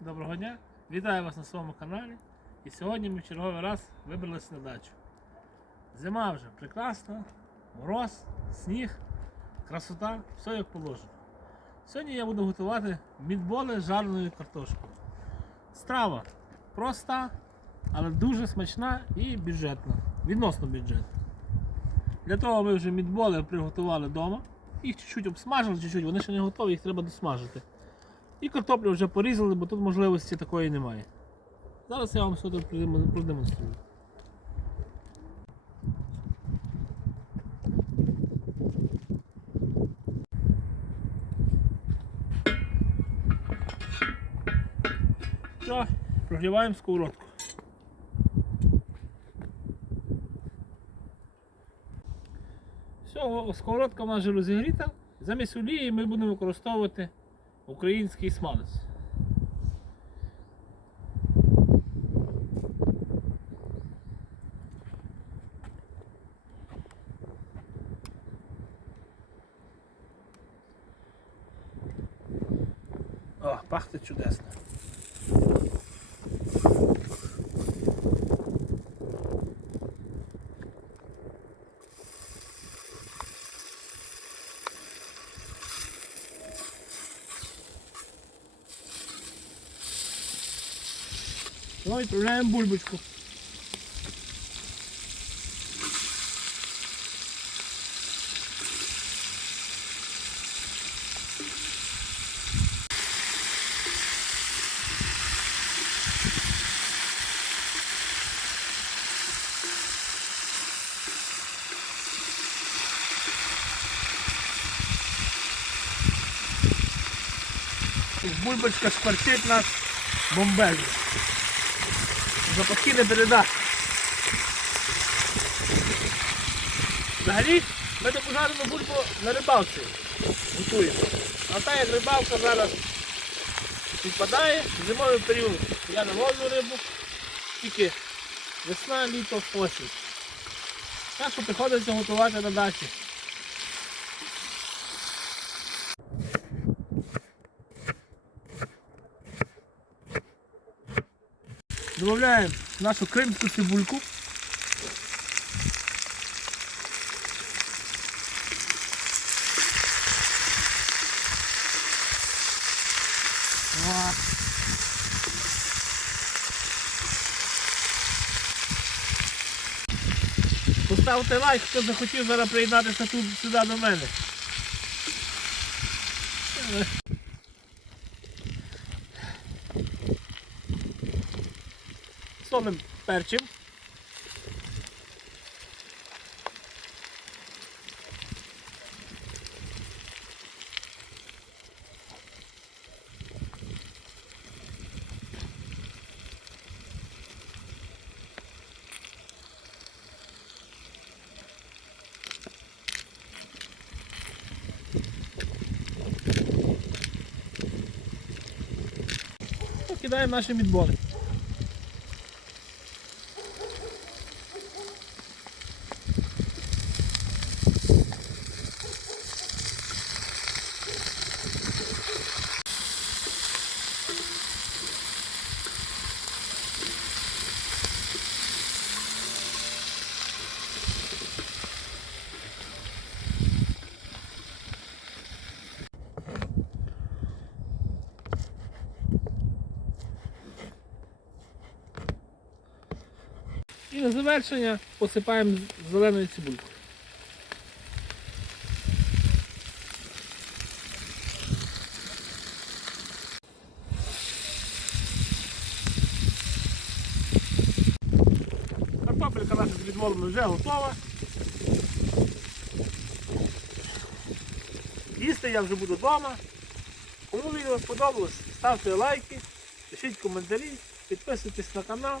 доброго дня! Вітаю вас на своєму каналі. І сьогодні ми в черговий раз вибралися на дачу. Зима вже прекрасна, мороз, сніг, красота, все як положено. Сьогодні я буду готувати мідболи з жареною картошкою. Страва проста, але дуже смачна і бюджетна. Відносно бюджетна. Для того ми вже мідболи приготували вдома. Їх чуть-чуть обсмажили, чуть-чуть, вони ще не готові, їх треба досмажити. І картоплю вже порізали, бо тут можливості такої немає. Зараз я вам все тут продемонструю. Прогріваємо сковородку. Все, сковородка в нас вже розігріта. Замість олії ми будемо використовувати український смалець. О, пахне чудесно. Ну, відправляємо бульбочку. Бульбочка шкварчить нас бомбезно. Запахи не передаш. Взагалі, ми таку жарену бульбу на рибалці готуємо. А так як рибалка зараз підпадає, зимовий період я не ловлю рибу, тільки весна, літо, осінь. Так що приходиться готувати на дачі. Добавляємо нашу кримську цибульку. Поставте лайк, хто захотів зараз приєднатися тут сюди до мене. Солим перчим. Кидаємо наші мідболи. І на завершення посипаємо зеленою цибулькою. Картопелька наша з відволами вже готова. Їсти я вже буду вдома. Кому відео сподобалось, ставте лайки, пишіть коментарі, підписуйтесь на канал.